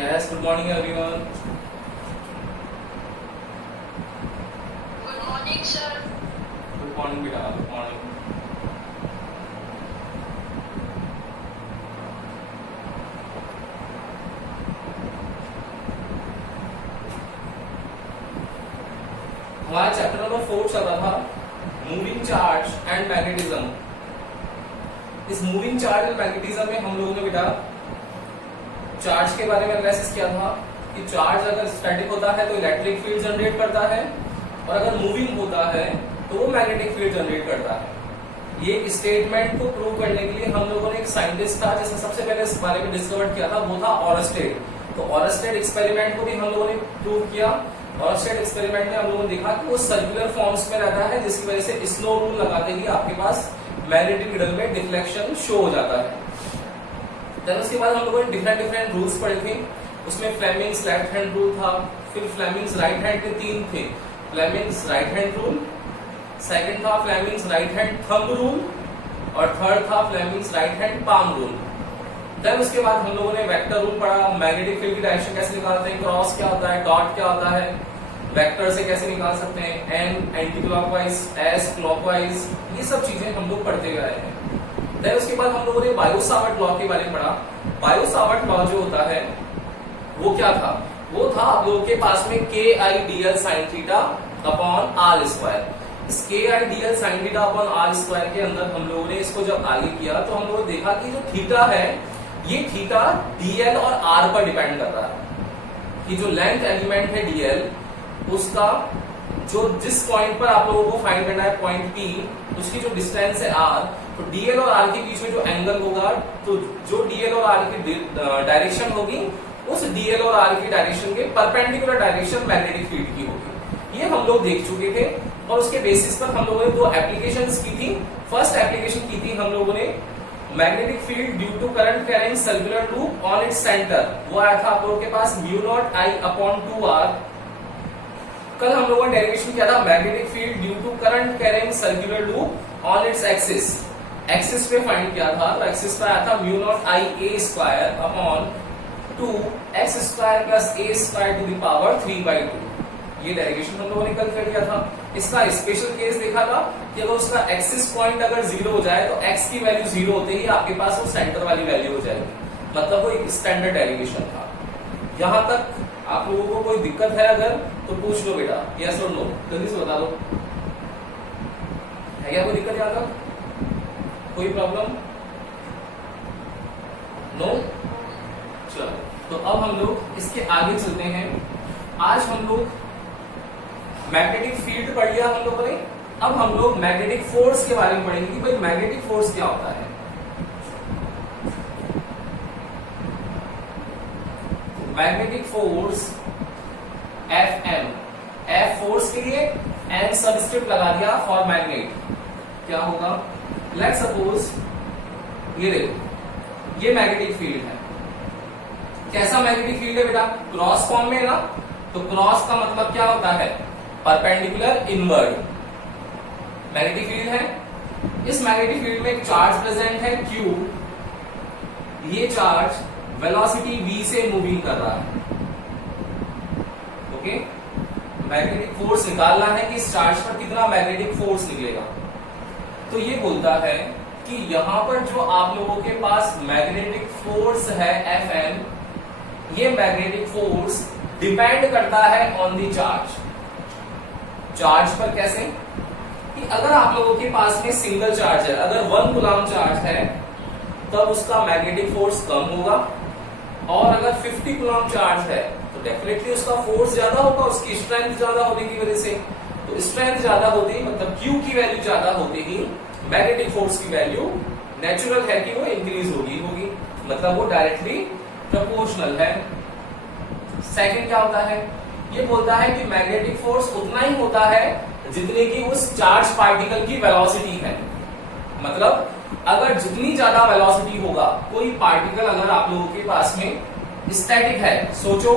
Yes, good morning everyone. Good morning, sir. Good morning बेटा, good morning. हमारा chapter number 4 चल रहा था मूविंग चार्ज एंड मैग्नेटिज्म। इस मूविंग चार्ज एंड मैग्नेटिज्म में हम लोगों ने बेटा चार्ज के बारे में एनालिसिस किया था कि चार्ज अगर स्टैटिक होता है तो इलेक्ट्रिक फील्ड जनरेट करता है और अगर मूविंग होता है तो वो मैग्नेटिक फील्ड जनरेट करता है। ये स्टेटमेंट को प्रूव करने के लिए हम लोगों ने एक साइंटिस्ट था जिसने सबसे पहले इस बारे में डिस्कवर किया था, वो था ऑरस्टेड। तो ऑरस्टेड एक्सपेरिमेंट को भी हम लोगों ने प्रूव किया। ऑरस्टेड एक्सपेरिमेंट में हम लोगों ने देखा कि वो सर्कुलर फॉर्म्स में रहता है, जिसकी वजह से स्नो रूल लगाते ही आपके पास मैग्नेटिक नीडल में डिफ्लेक्शन शो हो जाता है। देन उसके बाद हम लोगों ने डिफरेंट रूल्स पढ़े थे। उसमें फ्लेमिंग्स लेफ्ट हैंड रूल था, फिर फ्लेमिंग्स राइट हैंड के 3 थे। Fleming's right hand rule, second था Fleming's right hand thumb rule और थर्ड था Fleming's right hand palm rule. Then उसके बाद हम लोगों ने वेक्टर रूल पढ़ा, मैग्नेटिक फील्ड की डायरेक्शन कैसे निकालते हैं, क्रॉस क्या होता है, डॉट क्या होता है, वेक्टर से कैसे निकाल सकते हैं, an anti clockwise, S clockwise, ये सब चीजें हम लोग पढ़ते गए हैं। देन उसके बाद हम लोगों ने बायो-सावर्ट लॉ के बारे में पढ़ा। बायो-सावर्ट लॉ जो होता है वो क्या था, वो था आप लोगों के पास में के I D L sine theta upon R square. इस के I D L sine theta upon R square के अंदर हम लोगों ने इसको जब आगे किया तो हम लोगों ने देखा कि जो थीटा है ये थीटा डीएल और आर पर डिपेंड कर रहा है कि जो लेंथ एलिमेंट है डीएल उसका जो जिस पॉइंट पर आप लोगों को फाइंड करना है पॉइंट पी, उसकी जो डिस्टेंस है आर, तो डीएल और आर के बीच में जो एंगल होगा तो जो डीएल और आर की डायरेक्शन होगी उस डीएल और आर की डायरेक्शन के परपेंडिकुलर डायरेक्शन मैग्नेटिक फील्ड की होगी। ये हम लोग देख चुके थे और उसके बेसिस पर हम लोगों ने 2 एप्लीकेशंस की थी। फर्स्ट एप्लीकेशन की थी हम लोगों ने magnetic field due to current carrying circular loop on its centre, वो आया था आप लोगों के पास mu naught I upon 2r। कल हम लोगों ने डेरिवेशन किया था magnetic field due to current carrying circular loop on its axis. Axis पे फाइंड किया था, तो एक्सिस पे आया था mu naught I A square upon 2 X square plus A square to the power 3/2। ये डेरिवेशन हम लोगों ने कल कर लिया था। इसका स्पेशल केस देखा था कि अगर उसका एक्सिस पॉइंट अगर 0 हो जाए तो x की वैल्यू 0 होते ही आपके पास वो सेंटर वाली वैल्यू हो जाएगी, मतलब वो एक स्टैंडर्ड डेरिवेशन था। यहां तक आप लोगों को कोई दिक्कत है अगर तो पूछ लो बेटा, यस और नो, जल्दी से बता दो। है क्या कोई दिक्कत यहां तक, कोई प्रॉब्लम? नो? चलो तो अब हम लोग इसके आगे चलते हैं। आज हम लोग मैग्नेटिक फील्ड पढ़ लिया हम लोगों ने, अब हम लोग मैग्नेटिक फोर्स के बारे में पढ़ेंगे कि भाई मैग्नेटिक फोर्स क्या होता है। Magnetic force F M, F force के लिए एन सबस्क्रिप्ट लगा दिया फॉर मैग्नेट, क्या होगा, लेट सपोज ये देखो ये मैग्नेटिक फील्ड है। कैसा मैग्नेटिक फील्ड है बेटा, क्रॉस फॉर्म में ना, तो क्रॉस का मतलब क्या होता है, परपेंडिकुलर इनवर्ड मैग्नेटिक फील्ड है। इस मैग्नेटिक फील्ड में एक चार्ज प्रेजेंट है Q, ये चार्ज वेलोसिटी v से मूविंग कर रहा है। ओके, मैग्नेटिक फोर्स निकालना है कि इस चार्ज पर कितना मैग्नेटिक फोर्स निकलेगा। तो ये बोलता है कि यहां पर जो आप लोगों के पास मैग्नेटिक फोर्स है Fm, ये मैग्नेटिक फोर्स डिपेंड करता है ऑन द चार्ज। चार्ज पर कैसे कि अगर आप लोगों के पास में सिंगल चार्ज है, अगर 1 कूलम चार्ज है तब उसका मैग्नेटिक फोर्स कम होगा, और अगर 50 कूलम चार्ज है तो डेफिनेटली उसका फोर्स ज्यादा होगा, उसकी स्ट्रेंथ ज्यादा होने की वजह से। तो स्ट्रेंथ ज्यादा होती ही मतलब Q की वैल्यू ज्यादा होती ही मैग्नेटिक फोर्स की वैल्यू नेचुरल है कि वो इंक्रीज होगी, मतलब वो डायरेक्टली प्रोपोर्शनल है। सेकंड क्या होता है, ये बोलता है कि मैग्नेटिक फोर्स उतना ही होता है जितने की उस चार्ज पार्टिकल की वेलोसिटी है। मतलब अगर जितनी ज्यादा वेलोसिटी होगा, कोई पार्टिकल अगर आप लोगों के पास में स्टैटिक है, सोचो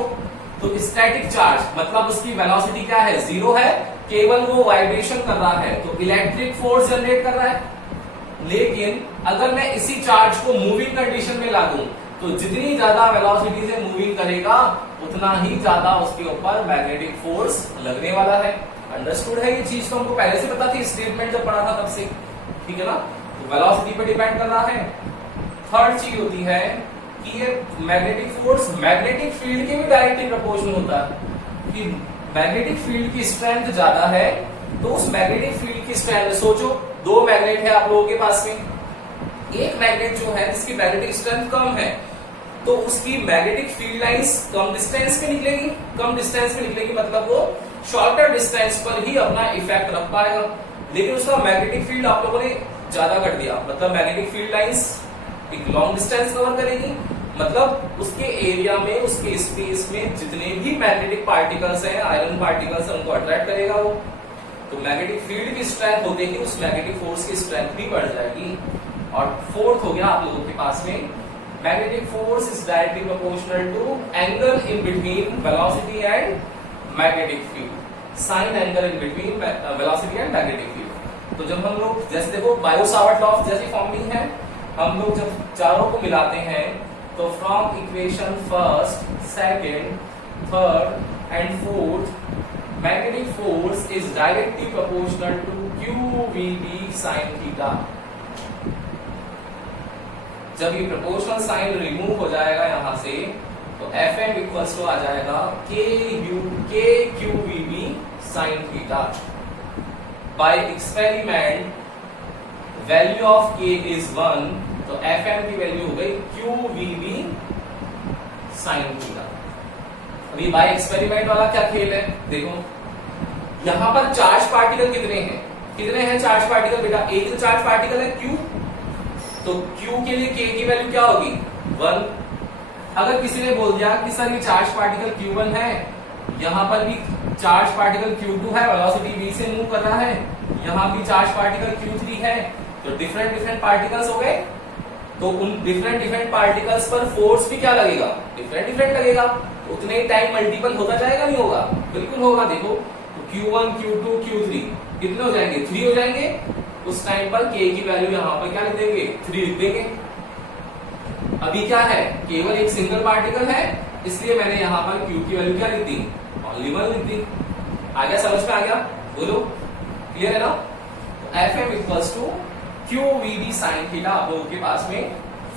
तो स्टैटिक चार्ज मतलब उसकी वेलोसिटी क्या है, 0 है, केवल वो वाइब्रेशन कर रहा है तो इलेक्ट्रिक फोर्स जनरेट कर रहा है। लेकिन अगर मैं इसी चार्ज को मूविंग कंडीशन में ला दूं तो जितनी ज्यादा वेलोसिटी से मूविंग करेगा उतना ही ज्यादा उसके ऊपर मैग्नेटिक फोर्स लगने वाला है। अंडरस्टूड है ये चीज, तो हमको पहले से पता थी, स्टेटमेंट जब पढ़ा था तब से, ठीक है ना। तो वेलोसिटी पे डिपेंड कर रहा है। थर्ड चीज होती है कि ये मैग्नेटिक फोर्स मैग्नेटिक फील्ड के भी डायरेक्टली प्रोपोर्शनल होता है। कि मैग्नेटिक फील्ड की स्ट्रेंथ ज्यादा है तो उस मैग्नेटिक फील्ड की स्ट्रेंथ, सोचो दो मैग्नेट है आप लोगों के पास में, एक मैग्नेट जो है जिसकी मैग्नेटिक स्ट्रेंथ कम है तो उसकी मैग्नेटिक फील्ड लाइंस कम डिस्टेंस पे निकलेगी। कम डिस्टेंस पे निकलेगी मतलब वो शॉर्टर डिस्टेंस पर ही अपना इफेक्ट रख पाएगा। लेकिन उसका मैग्नेटिक फील्ड आप लोगों ने ज्यादा कर दिया, मतलब मैग्नेटिक फील्ड लाइंस एक लॉन्ग डिस्टेंस कवर करेगी, मतलब उसके एरिया में, उसके स्पेस में जितने भी मैग्नेटिक पार्टिकल्स हैं, आयरन पार्टिकल्स हैं, उनको अट्रैक्ट करेगा वो। तो मैग्नेटिक फील्ड की स्ट्रेंथ होते ही उस मैग्नेटिक फोर्स की स्ट्रेंथ भी बढ़ जाएगी। और फोर्थ हो गया आप लोगों के पास में, magnetic force is directly proportional to angle in between velocity and magnetic field, sine angle in between velocity and magnetic field. तो जब हम लोग, जैसे देखो बायो-सावर्ट लॉ जैसी फॉर्म में है, हम लोग जब चारों को मिलाते हैं तो from equation first, second, third and fourth, magnetic force is directly proportional to QVB sin theta. जब ये प्रोपोर्शनल साइन रिमूव हो जाएगा यहां से तो FM इक्वल्स टू आ जाएगा KQVB sin theta. By experiment value of K is 1, तो FM की वैल्यू हो गई QVB sin थीटा। अभी बाय एक्सपेरिमेंट वाला क्या खेल है, देखो यहां पर चार्ज पार्टिकल कितने हैं, कितने हैं चार्ज पार्टिकल बेटा, एक तो चार्ज पार्टिकल है Q, तो Q के लिए K की वैल्यू क्या होगी 1। अगर किसी ने बोल दिया कि सर ये चार्ज पार्टिकल Q1 है, यहां पर भी चार्ज पार्टिकल Q2 है, वेलोसिटी v से मूव कर रहा है, यहां भी चार्ज पार्टिकल Q3 है, तो डिफरेंट पार्टिकल्स हो गए, तो उन डिफरेंट पार्टिकल्स पर फोर्स भी क्या लगेगा, डिफरेंट लगेगा। उतने ही टाइम मल्टीपल होता जाएगा, नहीं होगा, बिल्कुल होगा। देखो तो Q1, Q2, Q3 कितने हो जाएंगे, 3 हो जाएंगे। उस टाइम पर K की वैल्यू यहां पर क्या लिख देंगे, 3 लिख देंगे। अभी क्या है, केवल एक सिंगल पार्टिकल है, इसलिए मैंने यहां पर Q की वैल्यू क्या लिख दी, ओनली 1 लिख दी। आ गया, समझ में आ गया, बोलो क्लियर है ना। तो FM equals to QVB sin theta आप लोगों के पास में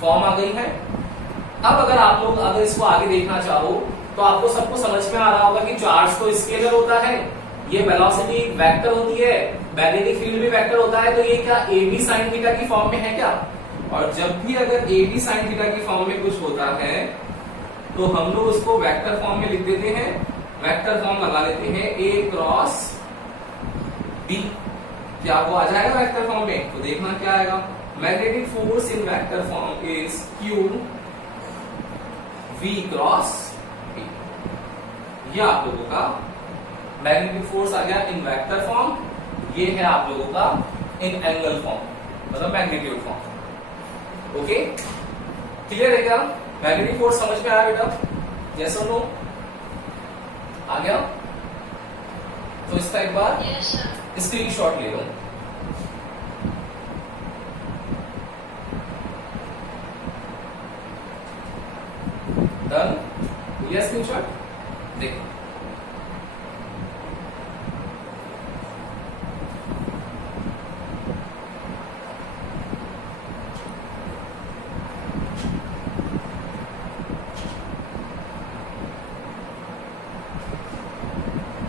फॉर्म आ गई है। अब अगर आप लोग अगर इसको आगे देखना चाहो तो आपको सबको समझ में आ रहा होगा कि चार्ज तो स्केलर होता है, ये वेलोसिटी वेक्टर होती है, मैग्नेटिक फील्ड भी वेक्टर होता है, तो ये क्या AB sin थीटा की फॉर्म में है क्या। और जब भी अगर AB sin थीटा की फॉर्म में कुछ होता है तो हम लोग उसको वेक्टर फॉर्म में लिख देते हैं, वेक्टर फॉर्म लगा लेते हैं A क्रॉस B। क्या वो आ जाएगा वेक्टर फॉर्म में, तो देखना क्या आएगा, magnetic force in vector form is Q V cross B। ये आप लोगों का मैग्नेटिक फोर्स आ गया इन वेक्टर फॉर्म, ये है आप लोगों का इन एंगल फॉर्म, मतलब मैग्नीट्यूड फॉर्म। ओके, क्लियर है क्या, मैग्नेटिक फोर्स समझ में आया बेटा, यस और नो, आ गया। तो इसका एक बार Yes, sir. स्क्रीनशॉट ले लो। डन, लिया स्क्रीनशॉट, देखो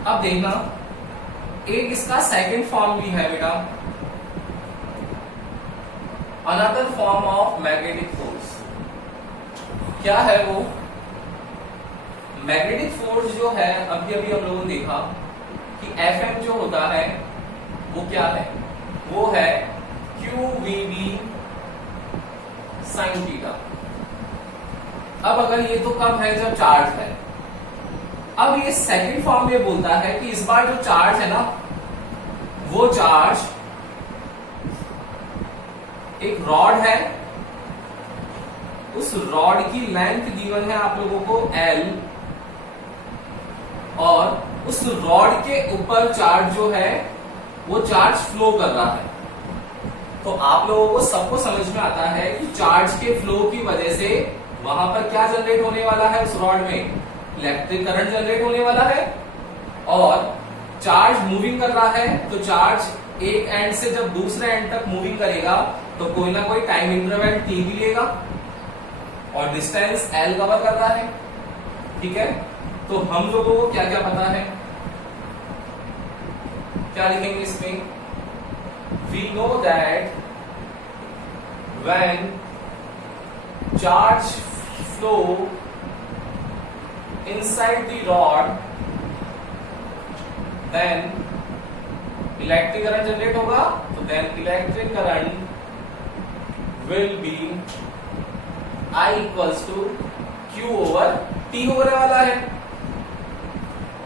अब देखना, एक इसका सेकंड फॉर्म भी है बेटा, another form of magnetic force. क्या है वो, मैग्नेटिक फोर्स जो है, अभी हम लोगों ने देखा कि FM जो होता है वो क्या है, वो है QVB sin थीटा। अब अगर ये तो कब है, जब चार्ज है। अब ये सेकंड फॉर्म में बोलता है कि इस बार जो चार्ज है ना, वो चार्ज एक रॉड है, उस रॉड की लेंथ गिवन है आप लोगों को L, और उस रॉड के ऊपर चार्ज जो है वो चार्ज फ्लो कर रहा है। तो आप लोगों को सबको समझ में आता है कि चार्ज के फ्लो की वजह से वहां पर क्या जनरेट होने वाला है, उस रॉड में इलेक्ट्रिक करंट जनरेट होने वाला है, और चार्ज मूविंग कर रहा है, तो चार्ज एक एंड से जब दूसरे एंड तक मूविंग करेगा तो कोई ना कोई टाइम इंटरवल t भी लेगा, और डिस्टेंस l कवर कर रहा है। ठीक है, तो हम लोगों को क्या क्या पता है, क्या लिखेंगे इसमें, we know that when charge flow inside the rod then electric current generate होगा, तो then electric current will be I equals to Q over T होने वाला है,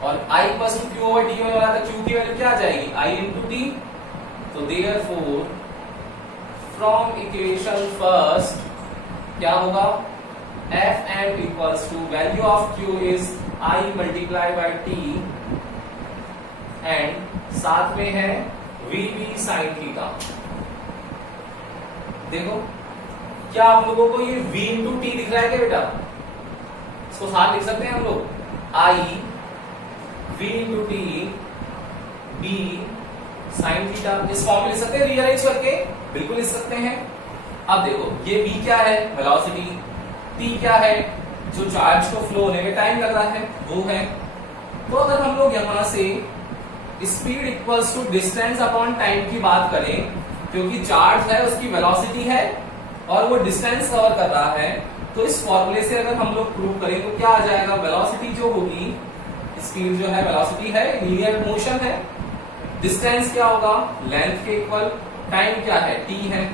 और I equals to Q over T होने वाला था, Q की वैल्यू क्या आ जाएगी, I into T। तो therefore from equation first क्या होगा, Fm equals to value of Q is I multiply by T and साथ में है VB sin थीटा। देखो क्या आप लोगों को ये V into T दिख रहा है क्या बेटा, इसको साथ लिख सकते हैं हम लोग, I V into T B sin theta, इस फॉर्म में लिख सकते हैं रीअरेंज करके, बिल्कुल लिख सकते हैं। अब देखो ये V क्या है, वेलोसिटी, T क्या है, जो चार्ज को फ्लो होने में टाइम लग रहा है वो है। तो अगर हम लोग यहां से speed equals to distance upon time की बात करें, क्योंकि चार्ज है उसकी वेलोसिटी है और वो डिस्टेंस कवर कर रहा है, तो इस फॉर्मूले से अगर हम लोग प्रूव करें तो क्या आ जाएगा, वेलोसिटी जो होगी, स्पीड जो है वेलोसिटी है, लीनियर मोशन है, डिस्टेंस क्या होगा, लेंथ के इक्वल, टाइम क्या है, t है।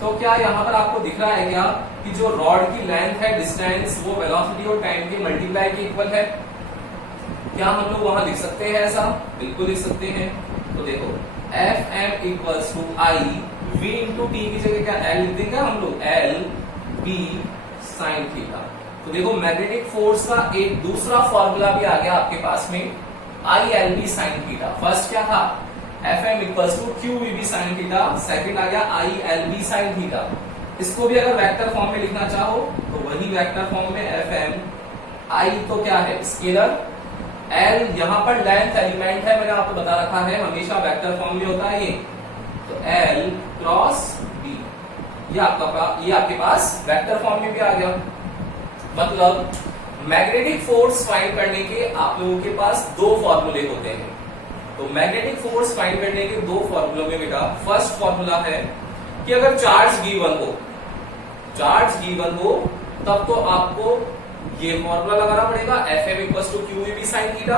तो क्या यहाँ पर आपको दिख रहा है क्या कि जो रॉड की लेंथ है, डिस्टेंस, वो वेलोसिटी और टाइम के मल्टीप्लाई के इक्वल है। क्या हम लोग वहां लिख सकते हैं ऐसा, बिल्कुल लिख सकते हैं। तो देखो F M equals to I V into T की जगह क्या एल लिख देंगे हम लोग, एल बी साइन थीटा। तो देखो मैग्नेटिक फोर्स का एक दूसरा फॉर्मूला भी आ गया आपके पास में, I L B sine theta. First क्या था, F M equals to Q V B sine theta, second आ गया I L B sine theta. इसको भी अगर वेक्टर फॉर्म में लिखना चाहो तो वही वेक्टर फॉर्म में एफ एम, आई तो क्या है स्केलर, एल यहाँ पर लेंथ एलिमेंट है, मैंने आपको बता रखा है हमेशा वेक्टर फॉर्म में होता है ये, तो एल क्रॉस बी, ये आपके पास वेक्टर फॉर्म में भी आ गया। मतलब मैग्नेटिक फोर्स फाइंड करने के आप लोगों के पास दो फॉर्मूले होते हैं। तो मैग्नेटिक फोर्स फाइंड करने के दो फॉर्मूलों में बेटा फर्स्ट फॉर्मूला है कि अगर चार्ज गिवन हो तब तो आपको ये फॉर्मूला लगाना पड़ेगा, F M equal to Q V sine theta.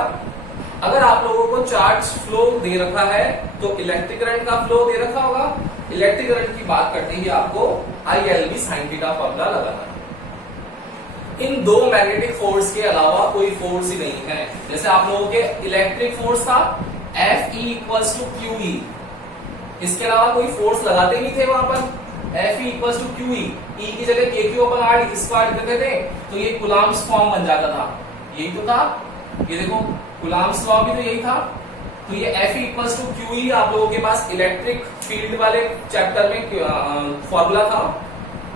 अगर आप लोगों को चार्ज फ्लो दे रखा है तो इलेक्ट्रिक करंट का फ्लो दे रखा होगा, इलेक्ट्रिक करंट की बात करते ही आपको I L B sine theta formula लगाना है। इन दो मैग्नेटिक फोर्स के अलावा कोई फोर्स ही नहीं है। जैसे आप लोगों के इलेक्ट्रिक फोर्स था F E equal to Q E, इसके अलावा कोई फोर्स लगाते नहीं थे वहां पर, F E equal to Q E, E की जगह के क्यू अपन आर स्क्वायर देते थे तो ये कुलाम्स फॉर्म बन जाता था, यही तो था। ये देखो कुलाम्स लॉ भी तो यही था। तो ये F E equal to Q E आप लोगों के पास इलेक्ट्रिक फील्ड वाले चैप्टर में फॉर्मूला था।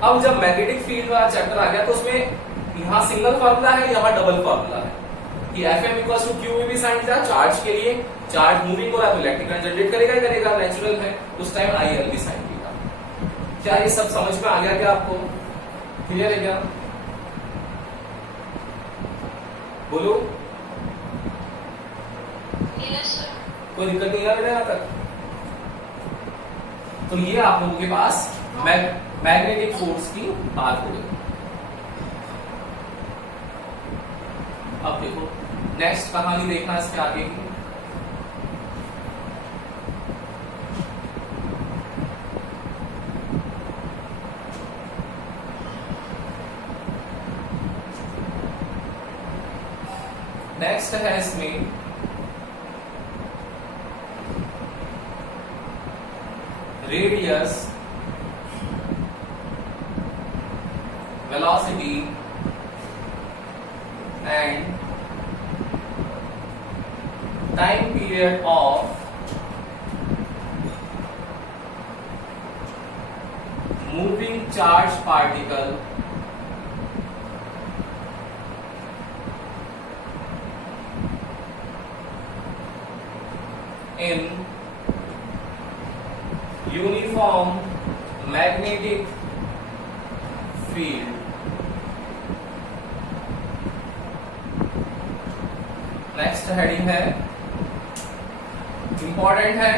अब जब मैग्नेटिक फील्ड वाला चैप्टर आ गया तो उसमें यहाँ सिंगल फॉर्मूला है, यहाँ डबल फॉर्मूला है कि F M equal to Q V B sine theta, charge के लिए, चार्ज मूविंग हो रहा है तो इलेक्ट्रिक करंट जनरेट करेगा ही करेगा, नेचुरल है, उस time I L B sine theta. क्या ये सब समझ में आ गया क्या आपको, क्लियर है क्या, बोलो। कोई दिक्कत नहीं आ रहा यहाँ तक। तो ये आप लोगों के पास मैग्नेटिक फोर्स की बात हो गई। अब देखो नेक्स्ट कहानी देखना इसके आगे की। नेक्स्ट है इसमें radius, velocity and time period of moving charge particle uniform magnetic field. Next heading है, इंपॉर्टेंट है,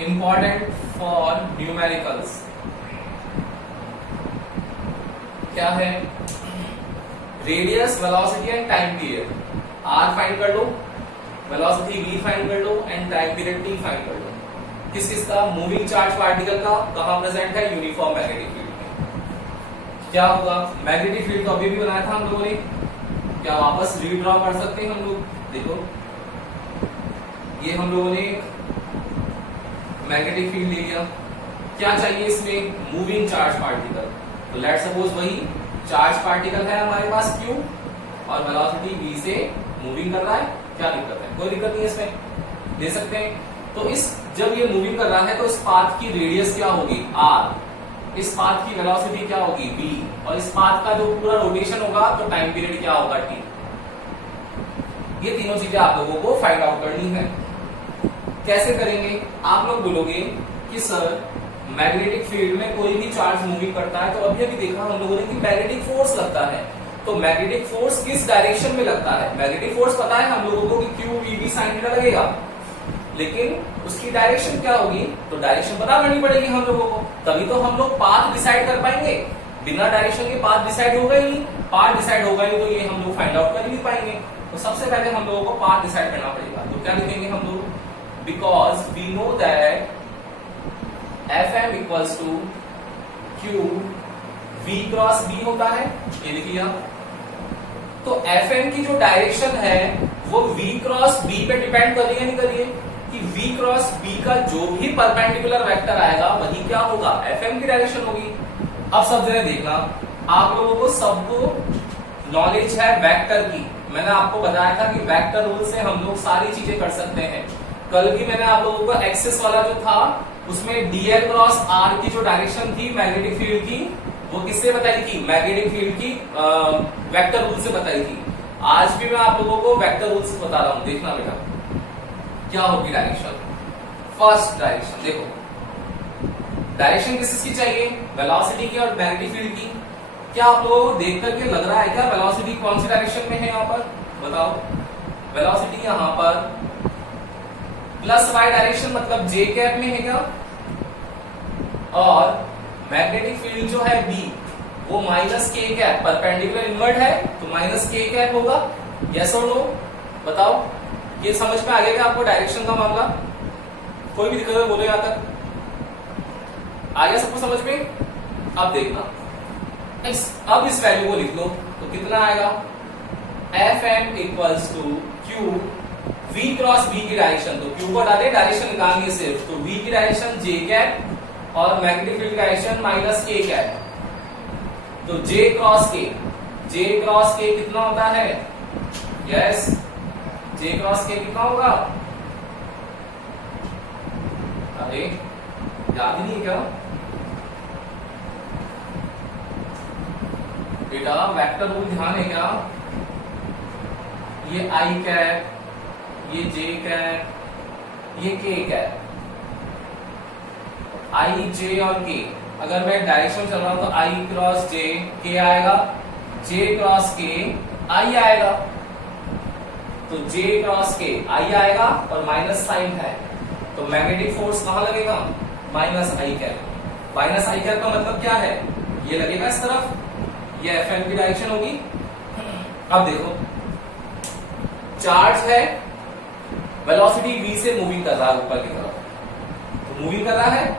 इंपॉर्टेंट फॉर न्यूमेरिकल्स। क्या है? Radius, velocity and time period. R find कर लो, वेलोसिटी वी फाइंड कर लो and time period T find कर लो। किस किस का? मूविंग चार्ज पार्टिकल का। कहां प्रेजेंट है? यूनिफॉर्म मैग्नेटिक फील्ड में। क्या होगा? मैग्नेटिक फील्ड तो अभी भी बनाया था हम लोगों ने, क्या वापस रीड्रॉ कर सकते हैं हम लोग? देखो, ये हम लोगों ने मैग्नेटिक फील्ड ले लिया। क्या चाहिए इसमें? Moving charge particle. तो लेट्स सपोज वही चार्ज पार्टिकल है हमारे पास Q और वेलोसिटी v से मूविंग कर रहा है। क्या दिक्कत है? कोई दिक्कत नहीं है इसमें, दे सकते हैं। तो इस जब ये मूविंग कर रहा है तो इस पाथ की रेडियस क्या होगी? r। इस पाथ की वेलोसिटी क्या होगी? v। और इस पाथ का जो पूरा रोटेशन होगा तो टाइम पीरियड क्या होगा? t। ये तीनों चीजें आप लोगों को फाइंड आउट करनी है। कैसे करेंगे? आप लोग बोलोगे कि सर मैग्नेटिक फील्ड में कोई भी चार्ज मूविंग करता है, तो अभी अभी देखा हम लोगों ने कि मैग्नेटिक फोर्स लगता है। तो मैग्नेटिक फोर्स किस डायरेक्शन में लगता है? मैग्नेटिक फोर्स पता है हम लोगों को कि Q V B sin theta लगेगा, लेकिन उसकी डायरेक्शन क्या होगी? तो डायरेक्शन पता करनी पड़ेगी हम लोगों को, तभी तो हम लोग पाथ डिसाइड कर पाएंगे। बिना डायरेक्शन के पाथ डिसाइड होगा ही नहीं। पाथ डिसाइड होगा ही तो ये हम लोग फाइंड आउट कर ही नहीं पाएंगे। तो सबसे पहले हम लोगों को पाथ डिसाइड करना पड़ेगा। तो क्या लिखेंगे हम लोग? Because we know that Fm equals to Q V cross B होता है, ये लिख लिया। तो Fm की जो डायरेक्शन है वो V क्रॉस B पे डिपेंड कर रही है, नहीं कर रही है? कि V क्रॉस B का जो भी परपेंडिकुलर वेक्टर आएगा वही क्या होगा? Fm की डायरेक्शन होगी। अब सब जगह देखना, आप लोगों को सबको नॉलेज है वेक्टर की। मैंने आपको बताया था कि वेक्टर रूल से हम लोग सारी चीजें कर सकते हैं। कल भी मैंने आप लोगों को एक्सिस वाला जो था उसमें dl क्रॉस r की जो डायरेक्शन थी मैग्नेटिक फील्ड की, वो किससे बताई थी? मैग्नेटिक फील्ड की वेक्टर रूल से बताई थी। आज भी मैं आप लोगों को वेक्टर रूल से बता रहा हूं, देखना बेटा क्या होगी डायरेक्शन। फर्स्ट डायरेक्शन देखो, डायरेक्शन किसकी चाहिए? वेलोसिटी की और मैग्नेटिक फील्ड की। क्या आप लोगों को देख करके लग रहा है क्या वेलोसिटी कौन सी डायरेक्शन में है? यहाँ पर बताओ, वेलोसिटी यहाँ पर प्लस y डायरेक्शन मतलब j कैप में है क्या? और मैग्नेटिक फील्ड जो है B वो minus k cap, perpendicular invert है तो माइनस k कैप होगा। यस और नो? बताओ, ये समझ में आ गया क्या आपको डायरेक्शन का मामला? कोई भी दिक्कत है बोलो यहां तक? आ गया सबको समझ में? अब देखना, अब इस वैल्यू को लिख लो तो कितना आएगा? Fm equals to Q V cross B की डायरेक्शन। तो Q को डाले, डायरेक्शन निकालेंगे सिर्फ, तो V की डायरेक्शन J कैप और मैग्नेटिक फील्ड की डायरेक्शन माइनस K कैप। तो J क्रॉस K कितना होता है? यस, J क्रॉस K कितना होगा? अरे याद ही नहीं क्या बेटा? वेक्टर रूल ध्यान है क्या? ये I कैप, ये J कैप, ये K कैप। I, J और K, अगर मैं डायरेक्शन चल रहा हूं तो I क्रॉस J K आएगा, J क्रॉस K I आएगा। तो J क्रॉस K I आएगा और माइनस साइन है, तो मैग्नेटिक फोर्स कहां लगेगा? Minus I cap. Minus I cap का मतलब क्या है? ये लगेगा इस तरफ, ये Fm की डायरेक्शन होगी। अब देखो, चार्ज है, वेलोसिटी v से मूविंग कर रहा है ऊपर की तरफ, तो मूविंग कर रहा है,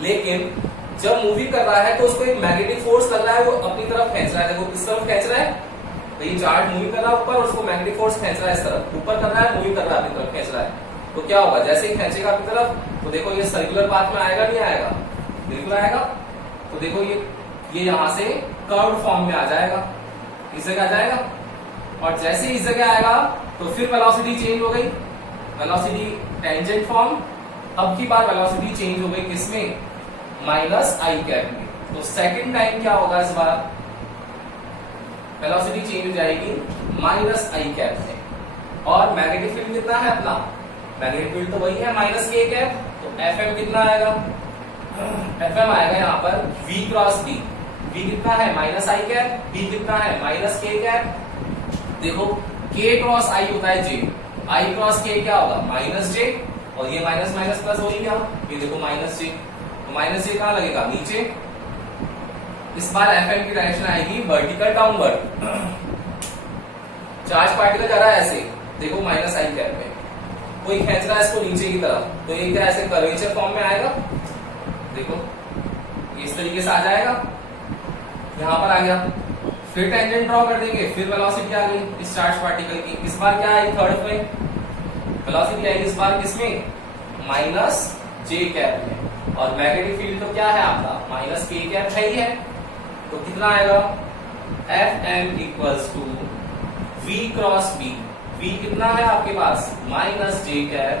लेकिन जब मूविंग कर रहा है तो उसको एक मैग्नेटिक फोर्स लग रहा है, वो अपनी तरफ खींच रहा है। देखो किस तरफ खींच रहा है? तो ये चार्ज मूविंग कर रहा है ऊपर और उसको मैग्नेटिक फोर्स खींच रहा है इस तरफ, ऊपर कर रहा है, मूविंग कर रहा है अपनी तरफ खींच रहा है। तो क्या होगा? जैसे ही खींचेगा अपनी तरफ तो देखो ये सर्कुलर पाथ में आएगा, नहीं आएगा? बिल्कुल आएगा। तो देखो ये यहां से कर्व फॉर्म में आ जाएगा, इस जगह आ जाएगा, और जैसे इस जगह आएगा तो फिर वेलोसिटी चेंज हो गई, वेलोसिटी टेंजेंट फॉर्म। अब की बार वेलोसिटी चेंज हो गई किसमें? माइनस I कैप में। तो सेकंड टाइम क्या होगा? इस बार वेलोसिटी चेंज हो जाएगी माइनस I कैप में। और मैग्नेटिक फील्ड कितना है अपना? मैग्नेटिक फील्ड तो वही है माइनस के कैप, तो एफ एम कितना आएगा, एफ एम आएगा यहाँ पर v क्रॉस बी। v कितना है माइनस आई कैप, b कितना है माइनस के कैप। देखो k क्रॉस i होता है j, i क्रॉस k क्या होगा माइनस j, और ये माइनस माइनस प्लस हो ही गया, ये देखो माइनस j, तो माइनस j कहाँ लगेगा नीचे। इस बार एफ एम की डायरेक्शन आएगी वर्टिकल डाउनवर्ड, चार्ज पार्टिकल जा रहा है ऐसे, देखो माइनस आई कैप में, कोई खींच रहा है इसको नीचे की तरफ, तो ये क्या ऐसे कर्वेचर फॉर्म में आएगा, देखो इस तरीके से आ जाएगा, यहां पर आ गया। फिर टेंजेंट ड्रॉ कर देंगे, फिर वेलोसिटी आ गई इस चार्ज पार्टिकल की, इस बार क्या आई थर्ड में वेलोसिटी आई, इस बार किसमें माइनस जे कैप में, और मैग्नेटिक फील्ड तो क्या है आपका माइनस के कैप है ही है, तो कितना आएगा F M equals to v cross b। v कितना है आपके पास माइनस जे कैप,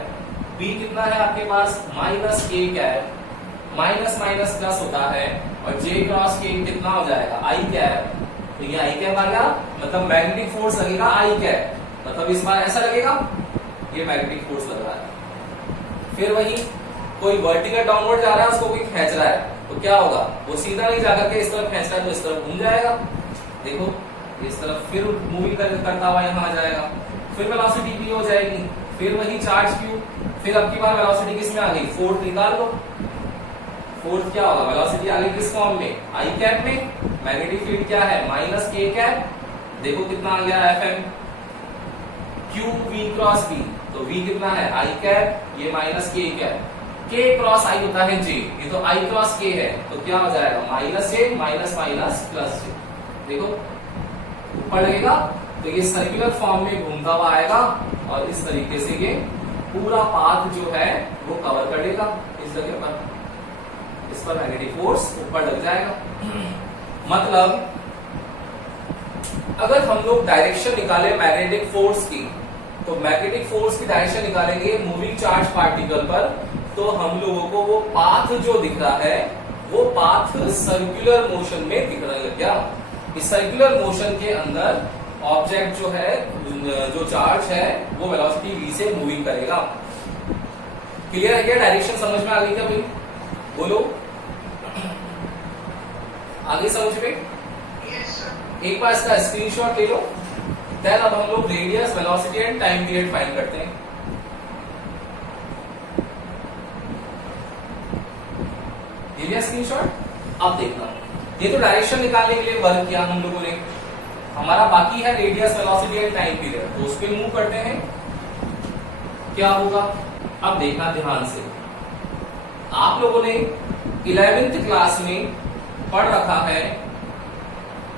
b कितना है आपके पास minus K cap, minus minus plus होता है, और j क्रॉस k कितना हो जाएगा आई कैप, तो ये आई कैप आ गया, मतलब मैग्नेटिक फोर्स लगेगा आई कैप, मतलब इस बार ऐसा लगेगा, ये मैग्नेटिक फोर्स लग रहा है। फिर वही कोई वर्टिकल डाउनवर्ड जा रहा है, उसको कोई खींच रहा है, तो क्या होगा, वो सीधा नहीं जाकर के इस तरफ खींच रहा है तो इस तरफ घूम जाएगा, देखो इस तरफ फिर मूविंग करता हुआ यहाँ आ जाएगा, फिर वेलोसिटी भी हो जाएगी, फिर वही चार्ज क्यू, फिर अब की बार वेलोसिटी किस में आ गई फोर्थ निकाल लो, फोर्थ क्या होगा वेलोसिटी आ गई किस फॉर्म में आई कैप में, मैग्नेटिक फील्ड क्या है माइनस के कैप, देखो कितना आ गया F M Q V cross B, तो v कितना है आई कैप, ये minus K cap, k cross i होता है j, ये तो i क्रॉस k है, तो क्या हो जाएगा minus j minus minus plus j, देखो ऊपर लगेगा, तो ये सर्कुलर फॉर्म में घूमता हुआ आएगा, और इस तरीके से ये पूरा पाथ जो है वो कवर कर लेगा इस जगह पर, इस पर मैग्नेटिक फोर्स ऊपर लग जाएगा। मतलब अगर हम लोग डायरेक्शन निकाले मैग्नेटिक फोर्स की, तो मैग्नेटिक फोर्स की डायरेक्शन निकालेंगे मूविंग चार्ज पार्टिकल पर, तो हम लोगों को वो पाथ जो दिख रहा है वो पाथ सर्कुलर मोशन में दिखने लग गया। इस सर्कुलर मोशन के अंदर ऑब्जेक्ट जो है, जो चार्ज है वो वेलोसिटी v से मूविंग करेगा। क्लियर है क्या, डायरेक्शन समझ में आ गई क्या भाई, बोलो आगे समझ में। Yes, sir. एक बार इसका स्क्रीनशॉट ले लो, देन अब हम लोग radius velocity and time period find करते हैं। ये लिया स्क्रीनशॉट। अब देखना, ये तो डायरेक्शन निकालने के लिए वर्क किया हम लोगों ने, हमारा बाकी है radius velocity and time period, तो उस पर मूव करते हैं, क्या होगा। अब देखना ध्यान से, आप लोगों ने 11th क्लास में पढ़ रखा है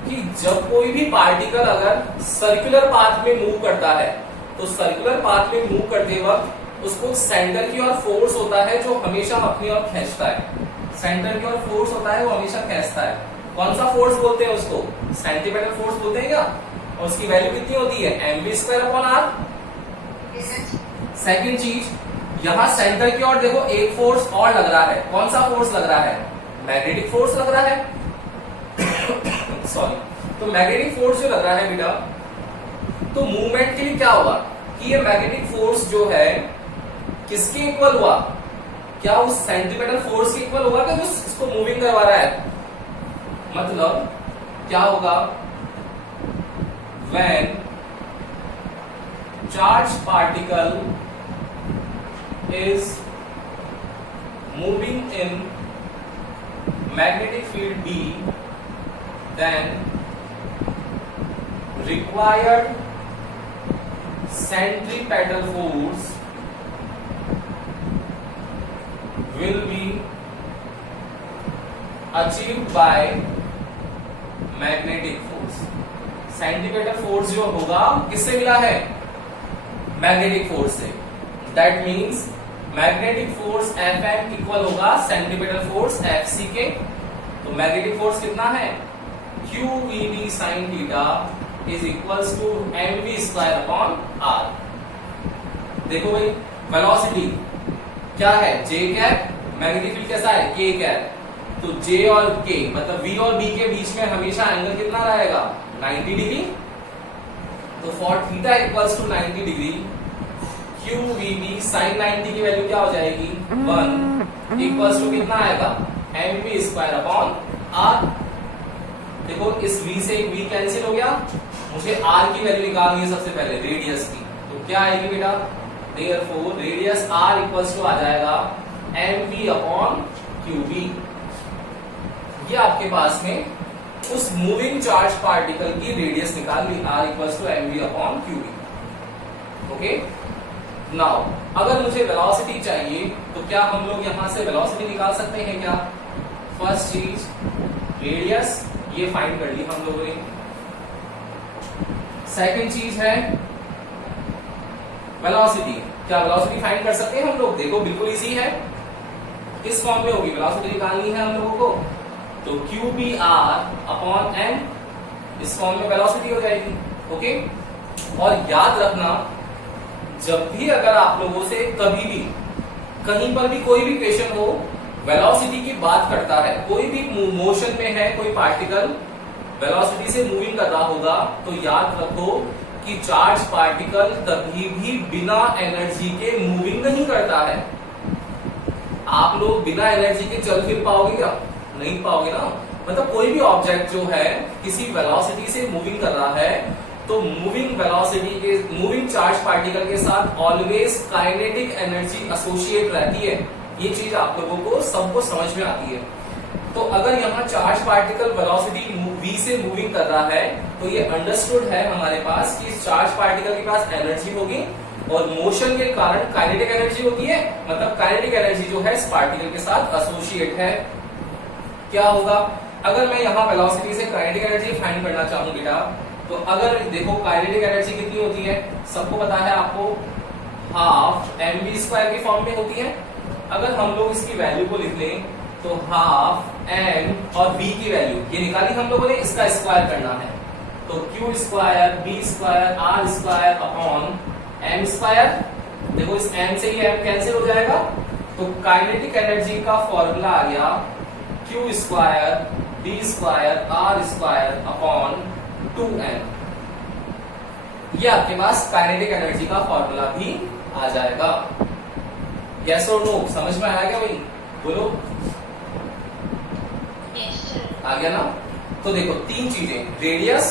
कि जब कोई भी पार्टिकल अगर सर्कुलर पाथ में मूव करता है, तो सर्कुलर पाथ में मूव करते वक्त उसको सेंटर की ओर फोर्स होता है जो हमेशा अपनी ओर खींचता है, सेंटर की ओर फोर्स होता है वो हमेशा खींचता है। कौन सा फोर्स बोलते हैं उसको, सेंटीमीटर फोर्स बोलते हैं क्या, और उसकी वैल्यू कितनी होती है mv²/r। सेकंड चीज, यहां सेंटर की ओर देखो एक फोर्स और लग रहा है, कौन सा फोर्स लग रहा है, मैग्नेटिक फोर्स लग रहा है सॉरी, तो मैग्नेटिक फोर्स जो लग रहा है बेटा, तो मूवमेंट के लिए क्या होगा कि ये मैग्नेटिक फोर्स जो है किसके इक्वल हुआ, क्या उस सेंटीमीटर फोर्स के इक्वल होगा कि जो इसको मूविंग करवा रहा है। मतलब क्या होगा, when charge particle is moving in magnetic field B, then required centripetal force will be achieved by magnetic force। Centimetre force जो होगा किससे मिला है, मैग्नेटिक फोर्स से। That means magnetic force Fm equal होगा सेंटीमीटर फोर्स Fc के। तो magnetic force कितना है, QVB sin theta is equals to mv²/r। देखो भाई वेलोसिटी क्या है, j कैप, मैग्नेटिक फील्ड कैसा है k कैप, तो j और k मतलब v और b के बीच में हमेशा एंगल कितना रहेगा 90 डिग्री, तो for theta equals to 90 degree QVB sin 90 की वैल्यू क्या हो जाएगी 1 इक्वल्स टू कितना आएगा mv स्क्वायर अपॉन r। देखो इस v से एक v कैंसिल हो गया, मुझे r की वैल्यू निकालनी है सबसे पहले रेडियस की, तो क्या आएगी बेटा therefore radius r equals to आ जाएगा mv अपॉन qb। ये आपके पास में उस मूविंग चार्ज पार्टिकल की रेडियस निकाल ली r equals to mv upon qb। Okay, now अगर मुझे वेलोसिटी चाहिए तो क्या हम लोग यहां से वेलोसिटी निकाल सकते हैं क्या? फर्स्ट चीज रेडियस ये फाइंड कर ली हम लोगों ने। सेकंड चीज है वेलोसिटी, क्या वेलोसिटी फाइंड कर सकते हैं हम लोग? देखो बिल्कुल इजी है, किस फॉर्म में होगी वेलोसिटी निकालनी है हम लोगों को, तो QBR अपॉन m, इस फॉर्म में वेलोसिटी हो जाएगी। ओके, और याद रखना जब भी अगर आप लोगों से कभी भी कहीं पर भी कोई भी क्वेश्चन हो वेलोसिटी की बात करता है, कोई भी मोशन में है कोई पार्टिकल वेलोसिटी से मूविंग कर रहा होगा, तो याद रखो कि चार्ज पार्टिकल कभी भी बिना एनर्जी के मूविंग नहीं करता है। आप लोग बिना एनर्जी के चल फिर पाओगे क्या? नहीं पाओगे ना। मतलब कोई भी ऑब्जेक्ट जो है किसी वेलोसिटी से मूविंग कर रहा है तो मूविंग वेलोसिटी के मूविंग चार्ज पार्टिकल के साथ ऑलवेज काइनेटिक एनर्जी एसोसिएट रहती है। ये चीज आप लोगों को सबको समझ में आती है। तो अगर यहाँ चार्ज पार्टिकल वेलोसिटी v से मूविंग कर रहा है तो ये अंडरस्टूड है हमारे पास कि इस चार्ज पार्टिकल के पास एनर्जी होगी और मोशन के कारण काइनेटिक एनर्जी होती है, मतलब काइनेटिक एनर्जी जो है इस पार्टिकल के साथ एसोसिएट है। क्या होगा अगर मैं यहाँ वेलोसिटी से काइनेटिक एनर्जी फाइंड करना चाहूँ बेटा, तो अगर देखो काइनेटिक एनर्जी कितनी होती है सबको पता है आपको, हाफ mv स्क्वायर की फॉर्म में होती है। अगर हम लोग इसकी वैल्यू को लिख लें तो हाफ m और v की वैल्यू ये निकाली हम लोगों ने, इसका स्क्वायर करना है तो q square b square r square upon m square. देखो इस m से ये m कैंसिल हो जाएगा तो काइनेटिक एनर्जी का फॉर्मूला आ गया q square b square r square upon 2m। ये आपके पास काइनेटिक एनर्जी का फॉर्मूला भी आ जाएगा। यस और नो, समझ में आया क्या भाई? बोलो। Yes, sir. आ गया ना? तो देखो तीन चीजें, रेडियस,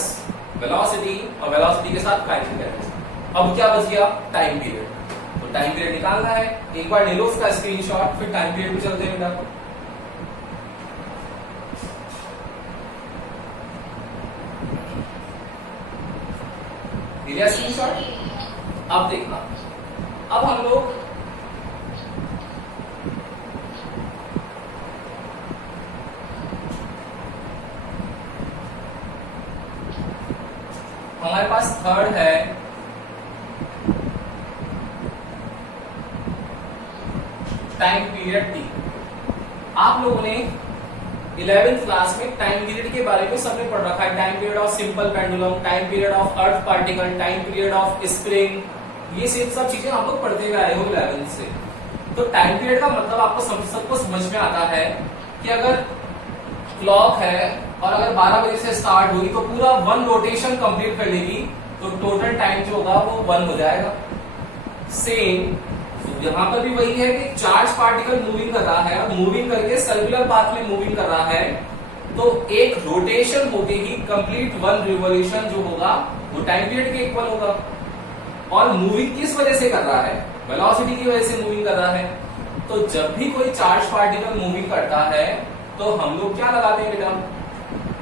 वेलोसिटी और वेलोसिटी के साथ काइनेटिक एनर्जी। अब क्या बच गया? Time period. तो टाइम पीरियड निकालना है, एक बार ले लो उसका स्क्रीनशॉट, फिर टाइम पीरियड पे चलते हैं बेटा। लिया स्क्रीनशॉट? अब देखना, अब हम लोग हमारे पास थर्ड है टाइम पीरियड टी। आप लोगों ने 11th क्लास में टाइम पीरियड के बारे में सबने पढ़ रखा है, time period of simple pendulum, time period of earth particle, time period of spring, ये सब चीजें आप लोग पढ़ते गए हो 11th से। तो टाइम पीरियड का मतलब आपको सबको समझ में आता है कि अगर क्लॉक है और अगर 12 बजे से स्टार्ट हुई तो पूरा 1 रोटेशन कंप्लीट कर लेगी तो टोटल टाइम जो होगा वो 1 हो जाएगा। सेम यहां पर भी वही है कि चार्ज पार्टिकल मूविंग कर रहा है और मूविंग करके सर्कुलर पाथ में मूविंग कर रहा है, तो एक रोटेशन होते ही कंप्लीट 1 रिवॉल्यूशन जो होगा वो टाइम पीरियड के इक्वल होगा। और मूविंग किस वजह से कर रहा है? वेलोसिटी की वजह से मूविंग कर रहा है। तो जब भी कोई चार्ज पार्टिकल मूविंग करता है तो हम लोग क्या लगाते हैं बेटा,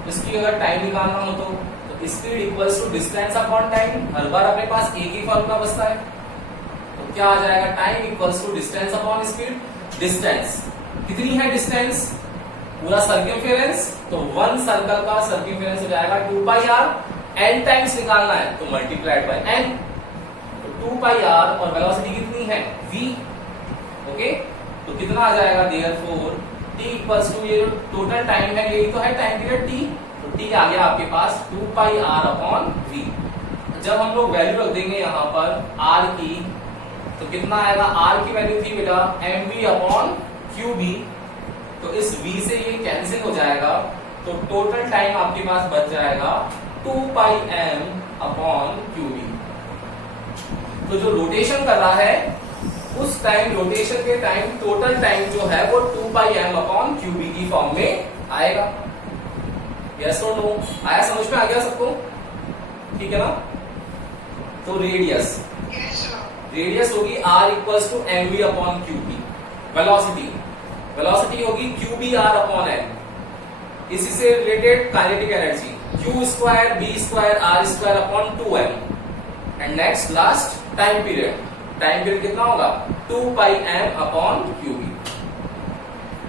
इसकी अगर टाइम निकालना हो तो speed equals to distance upon time. हर बार अपने पास एक ही फॉर्मूला बचता है, तो क्या आ जाएगा? Time equals to distance upon speed. Distance कितनी है? डिस्टेंस पूरा सर्कमफेरेंस, तो 1 सर्कल का सर्कमफेरेंस हो जाएगा 2 पाई आर। n टाइम्स निकालना है तो मल्टीप्लाइड बाय n, तो 2 पाई आर और वेलोसिटी कितनी है? v। ओके, तो कितना आ जाएगा? देयरफॉर t इक्वल्स टू ये जो टोटल टाइम है यही तो है टाइम पीरियड t, तो t आ गया आपके पास 2 पाई r अपॉन v। जब हम लोग वैल्यू रख देंगे यहाँ पर r की तो कितना आएगा? r की वैल्यू थी बेटा mv अपॉन qb, तो इस v से ये कैंसिल हो जाएगा तो टोटल टाइम आपके पास बच जाएगा 2 पाई m अपॉन qb। तो जो रोटेशन कर रहा है उस टाइम, रोटेशन के टाइम टोटल टाइम जो है वो 2 पाई m अपॉन क्यूबी की फॉर्म में आएगा। यस और नो? आया समझ में? आ गया सबको? ठीक है ना? तो रेडियस, Yes, sir. रेडियस होगी r equals to M V upon Q B. Velocity, velocity होगी क्यूबी आर अपॉन एम। इसी से related kinetic energy q square B square R square upon 2m। And next last time period, time period कितना होगा? 2 पाई m upon QB.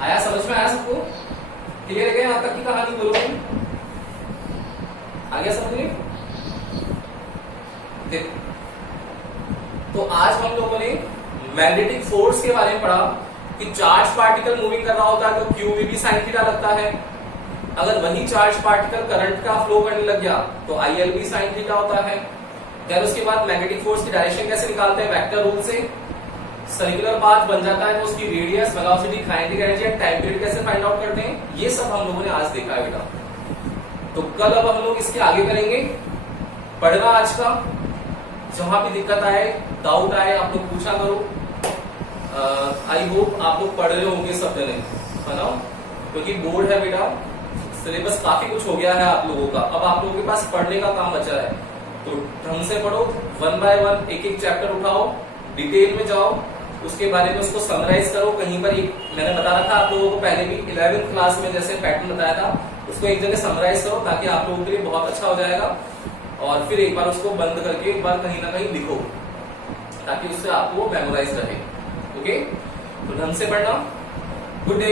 आया समझ में? आया सबको? क्लियर है? यहां तक की कहानी बोलो। आ गया समझ में? देखो, तो आज हम लोगों ने मैग्नेटिक फोर्स के बारे में पढ़ा कि चार्ज पार्टिकल मूविंग कर रहा होता है तो क्यू भी साइन थीटा लगता है। अगर वही चार्ज पार्टिकल करंट का फ्लो करने लग गया तो IL भी साइन थीटा होता है। देन उसके बाद मैग्नेटिक फोर्स की डायरेक्शन कैसे निकालते हैं? वेक्टर रूल से। सर्कुलर पाथ बन जाता है तो उसकी radius, velocity, kinetic energy and time period कैसे फाइंड आउट करते हैं, ये सब हम लोगों ने आज देखा है बेटा। तो कल अब हम लोग इसके आगे करेंगे। पढ़ना आज का, जहां भी दिक्कत आए, डाउट आए, आप लोग पूछा करो। आई होप आप लोग पढ़ रहे होंगे सब जने, है ना? क्योंकि बोर्ड है बेटा, सिलेबस काफी कुछ हो गया है आप लोगों का। अब आप लोगों के पास पढ़ने का काम बचा है, तो ढंग से पढ़ो, 1 बाय 1 एक एक चैप्टर उठाओ, डिटेल में जाओ, उसके बारे में उसको समराइज करो। कहीं पर एक मैंने बता रखा आप लोगों को पहले भी, 11th क्लास में जैसे पैटर्न बताया था, उसको एक जगह समराइज करो ताकि आप लोगों के लिए बहुत अच्छा हो जाएगा। और फिर एक बार उसको बंद करके एक बार कहीं ना कहीं लिखो ताकि उससे आपको मेमोराइज रहे। ओके, तो ढंग से पढ़ना। Good day.